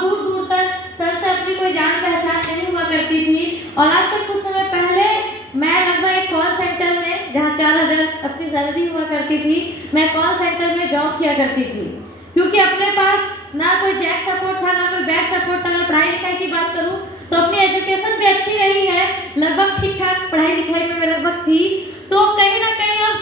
दूर दूर तक सर से अपनी कोई जान पहचान नहीं हुआ करती थी। और आज तक कुछ समय पहले मैं लगभग एक कॉल सेंटर में, जहाँ 4000 अपनी सैलरी हुआ करती थी, मैं कॉल सेंटर में जॉब किया करती थी। क्योंकि अपने पास ना कोई जैक सपोर्ट था, ना कोई बैक सपोर्ट था। अगर पढ़ाई लिखाई की बात करूँ तो अपनी एजुकेशन भी अच्छी रही है, लगभग ठीक ठाक पढ़ाई लिखाई में मैं लगभग थी। तो कहीं ना कहीं और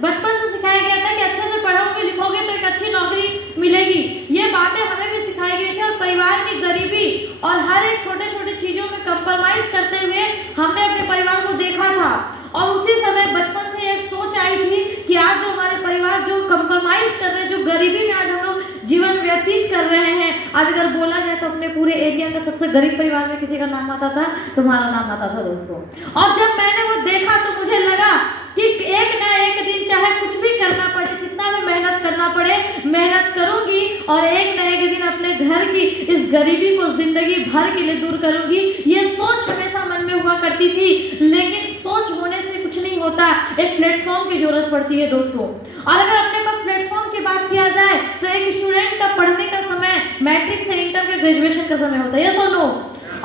बचपन से सिखाया गया था कि अच्छे से पढ़ोगे लिखोगे तो एक अच्छी नौकरी मिलेगी। ये बातें हमें भी सिखाई गई थी। और परिवार की गरीबी और हर एक छोटे छोटे चीज़ों में कंप्रोमाइज़ करते हुए हमने अपने परिवार को देखा था। और उसी समय बचपन से एक सोच आई थी कि आज जो हमारे परिवार जो कंप्रोमाइज़ कर रहे हैं, जो गरीबी में आज हम लोग जीवन व्यतीत कर रहे हैं, आज अगर बोला जाए तो अपने पूरे एरिया का सबसे गरीब परिवार में किसी का नाम आता था, तुम्हारा नाम आता था दोस्तों। और जब मैंने वो देखा तो मुझे लगा कि एक ना एक दिन चाहे कुछ भी करना पड़े, जितना भी मेहनत करना पड़े, मेहनत करूंगी और एक ना एक दिन अपने घर की इस गरीबी को जिंदगी भर के लिए दूर करूंगी। ये सोच हमेशा मन में हुआ करती थी। लेकिन सोच होने से कुछ नहीं होता, एक प्लेटफॉर्म की जरूरत पड़ती है दोस्तों। और अगर अपने पास प्लेटफॉर्म की बात किया जाए तो एक स्टूडेंट का पढ़ने का समय मैट्रिक से इंटर के ग्रेजुएशन का समय होता है, ये तो नो।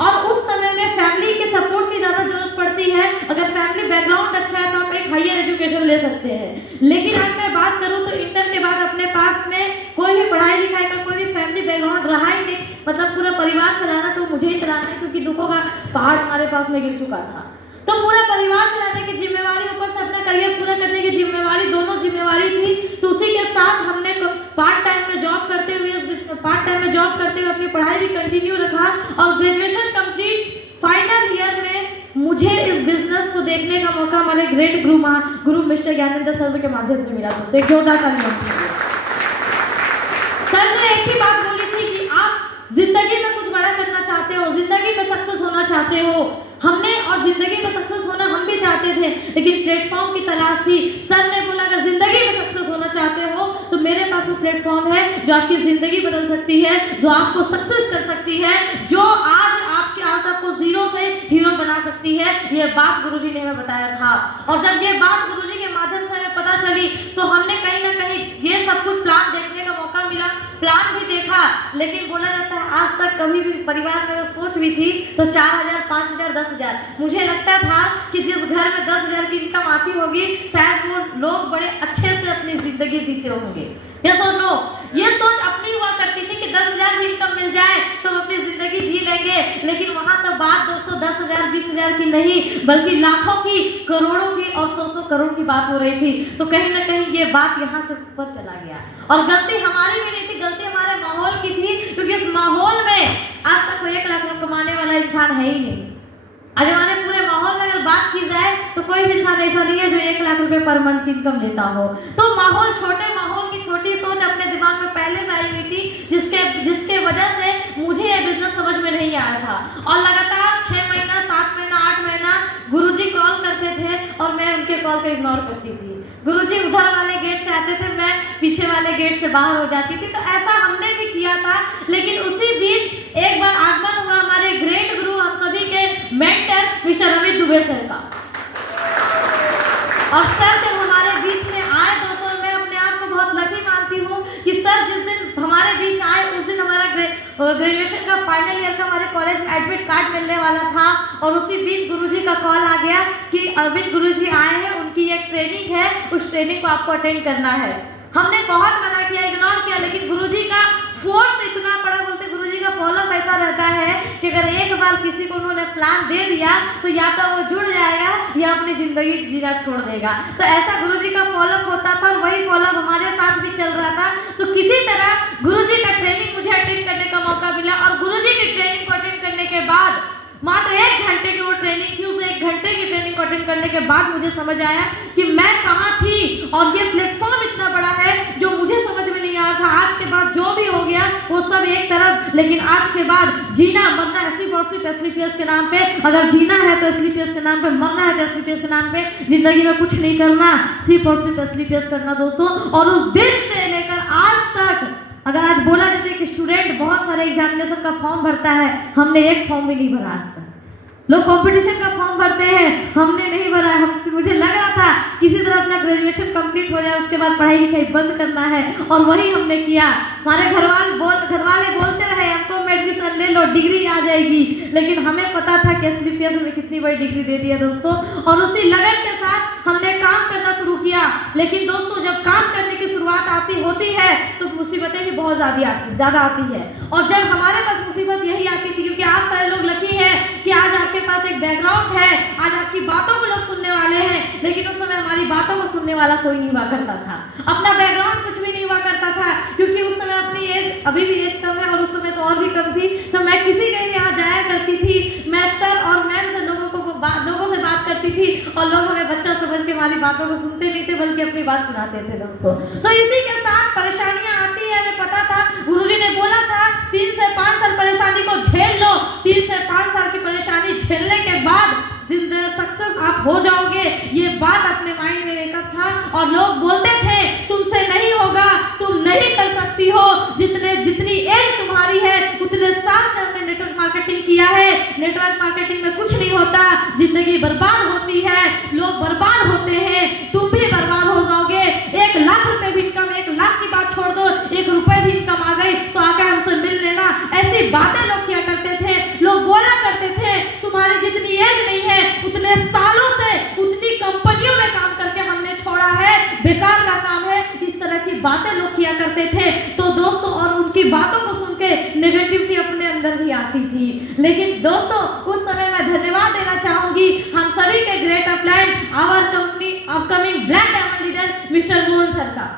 और उस समय में फैमिली के सपोर्ट की ज़्यादा जरूरत पड़ती है। अगर फैमिली बैकग्राउंड अच्छा है तो आप एक हायर एजुकेशन ले सकते हैं। लेकिन आज मैं बात करूं तो इंटर के बाद अपने पास में कोई भी पढ़ाई लिखाई का कोई भी फैमिली बैकग्राउंड रहा ही नहीं। मतलब पूरा परिवार चलाना तो मुझे ही चलाना है, क्योंकि दुखों का पहाड़ हमारे पास में गिर चुका था। तो पूरा परिवार चलाने की जिम्मेवारी, ऊपर से अपना करियर पूरा करने की जिम्मेवारी, दोनों जिम्मेवारी थी। तो उसी के साथ हमने पार्ट टाइम में जॉब करते हुए अपनी पढ़ाई भी कंटिन्यू रखा। और ग्रेजुएशन कंप्लीट फाइनल ईयर में मुझे इस बिजनेस को देखने का मौका हमारे ग्रेट गुरु मिस्टर ज्ञानेंद्र सर के माध्यम से मिला। दोस्तों एक जोरदार तालियां। सर ने एक ही बात बोली थी कि आप जिंदगी में कुछ बड़ा करना चाहते हो, जिंदगी में सक्सेस होना चाहते हो। हमने और जिंदगी में सक्सेस होना हम भी चाहते थे, लेकिन प्लेटफॉर्म की तलाश थी। सर ने बोला अगर जिंदगी में सक्सेस होना चाहते हो तो मेरे पास वो प्लेटफॉर्म है जो आपकी जिंदगी बदल सकती है, जो आपको सक्सेस कर सकती है, जो आज आपको जीरो से हीरो बना सकती है। ये बात गुरुजी ने हमें बताया था। और जब ये बात गुरुजी के माध्यम से हमें पता चली तो हमने कहीं ना कहीं ये सब कुछ प्लान देखने का मौका मिला, प्लान भी देखा। लेकिन बोला जाता है आज तक कभी भी परिवार में सोच भी थी तो 4000, 5000, 10,000। मुझे लगता था कि जिस घर में 10,000 की इनकम आती होगी शायद वो लोग बड़े अच्छे से अपनी जिंदगी जीते होंगे। यस और नो? ये सोच अपनी हुआ करती थी कि 10,000 की इनकम मिल जाए तो अपनी जिंदगी जी लेंगे। लेकिन वहां तो बात दोस्तों 10,000, 20,000 की नहीं, बल्कि लाखों की, करोड़ों की और 100 करोड़ की बात हो रही थी। तो कहीं ना कहीं ये बात यहाँ से ऊपर चला गया। और गलती हमारी भी नहीं थी, गलती हमारे माहौल की थी। क्योंकि इस माहौल में आज तक कोई 1 लाख रुपए कमाने वाला इंसान है ही नहीं। आज हमारे पूरे माहौल में अगर बात की जाए तो कोई भी इंसान ऐसा नहीं है जो 1 लाख रुपए पर मंथ की इनकम लेता हो। तो माहौल, छोटे माहौल की छोटी सोच अपने दिमाग में पहले से आई हुई थी, जिसके वजह से मुझे ये बिजनेस समझ में नहीं आया था। और लगातार 6 महीना, 7 महीना, 8 महीना गुरुजी कॉल करते थे और मैं उनके कॉल को इग्नोर करती थी। गुरुजी उधर वाले गेट से आते थे, मैं पीछे वाले गेट से बाहर हो जाती थी। तो ऐसा हमने भी किया था। लेकिन उसी बीच एक बार आगमन हुआ हमारे ग्रेट गुरु, हम सभी के mentor mister Amit Dubey sir का। और सर जब हमारे बीच में आए दोस्तों, मैं अपने आप को बहुत लकी मानती हूँ कि सर जिस दिन हमारे बीच आए उस दिन हमारा ग्रेजुएशन का फाइनल ईयर का हमारे कॉलेज में एडमिट कार्ड मिलने वाला था। और उसी बीच गुरुजी का कॉल आ गया कि अमित गुरुजी आए हैं, उनकी एक ट्रेनिंग है, उस ट्रेनिंग को आपको अटेंड करना है। हमने बहुत मना किया, इग्नोर किया, लेकिन गुरुजी का फोर्स इतना बड़ा, बोलते गुरुजी का फॉलोअप ऐसा रहता है कि अगर एक बार किसी को उन्होंने प्लान दे दिया तो या तो वो जुड़ जाएगा या अपनी जिंदगी जीना छोड़ देगा। तो ऐसा गुरुजी का फॉलोअप होता था और वही फॉलोअप हमारे साथ भी चल रहा था। तो किसी तरह गुरुजी का ट्रेनिंग मुझे अटेंड करने का मौका मिला। और गुरुजी की ट्रेनिंग को अटेंड करने के बाद मात्र 1 घंटे की वो ट्रेनिंग थी। उस 1 घंटे की ट्रेनिंग को अटेंड करने के बाद मुझे समझ आया कि मैं कहाँ थी और ये प्लेटफॉर्म इतना बड़ा है जो मुझे समझ में नहीं आ रहा था। आज के बाद जो भी हो गया वो सब एक तरफ, लेकिन आज के बाद जीना मरना है सिर्फ और सिर्फ एसलीपीएस के नाम पे। अगर जीना है तो एसलीपीएस के नाम पे, मरना है तो एसलीपीएस के नाम पे। जिंदगी में कुछ नहीं करना, सिर्फ और सिर्फ एसलीपीएस करना दोस्तों। और उस दिन से लेकर आज तक, अगर आज बोला जाता है कि स्टूडेंट बहुत सारे एग्जामिनेशन का फॉर्म भरता है, हमने एक फॉर्म भी नहीं भरा आज तक। लोग कंपटीशन का फॉर्म भरते हैं, हमने नहीं भरा। मुझे लग रहा था किसी तरह अपना ग्रेजुएशन कंप्लीट हो जाए, उसके बाद पढ़ाई लिखाई बंद करना है, और वही हमने किया। हमारे घर वाले बोलते रहे हमको, मैं एडमिशन लो डिग्री आ जाएगी, लेकिन हमें पता था कि SBPS में कितनी बड़ी डिग्री दे दी है दोस्तों। और उसी लगन के साथ हमने काम करना शुरू किया। लेकिन दोस्तों जब काम करने की शुरुआत होती है तो मुसीबतें भी बहुत ज़्यादा आती है। और जब हमारे पास मुसीबत यही आती थी, क्योंकि आप सारे लोग लकी हैं कि आज आपके पास एक बैकग्राउंड है, आज आपकी बातों को लोग सुनने वाले हैं, लेकिन उस समय हमारी बातों को सुनने वाला कोई नहीं हुआ करता था। अपना बैकग्राउंड कुछ भी नहीं हुआ करता था, क्योंकि उस समय अपनी एज, अभी भी एज कम है और उस समय तो और भी कम थी, तो मैं किसी के भी यहाँ जाया करती थी, मैं सर और मैम से लोगों से बात करती थी और लोग हमें बच्चा समझ के हमारी बातों को सुनते नहीं थे, बल्कि अपनी बात सुनाते थे दोस्तों। तो इसी के साथ परेशानियां आती है, हमें पता था, गुरुजी ने बोला था 3 से 5 साल परेशानी को झेल लो। 3 से 5 साल की परेशानी झेलने के बाद सक्सेस आप हो जाओगे, ये बात अपने माइंड में मेकअप था। और लोग बोलते थे तुमसे नहीं होगा, तुम नहीं कर सकती हो, जितनी एज तुम्हारी है उतने साल से हमने नेटवर्क मार्केटिंग किया है, नेटवर्क मार्केटिंग में कुछ नहीं होता, जिंदगी बर्बाद होती है, लोग बर्बाद होते हैं, तुम भी बर्बाद हो जाओगे। 1 लाख रुपए भी इनकम, 1 लाख की बात छोड़ दो, 1 रुपए भी इनकम आ गई तो आकर हमसे मिल लेना, ऐसी बातें लोग किया करते थे। लोग बोला करते थे तुम्हारी जितनी एज नहीं है उतने सालों से उतनी कंपनियों में काम करके हमने छोड़ा है, बेकार का काम है, इस तरह की बातें लोग किया करते थे। तो दोस्तों और उनकी बातों को सुन के नेगेटिविटी अपने अंदर भी आती थी। लेकिन दोस्तों उस समय मैं धन्यवाद देना चाहूंगी हम सभी के great upline our company upcoming black diamond leader mister Mohan sir का।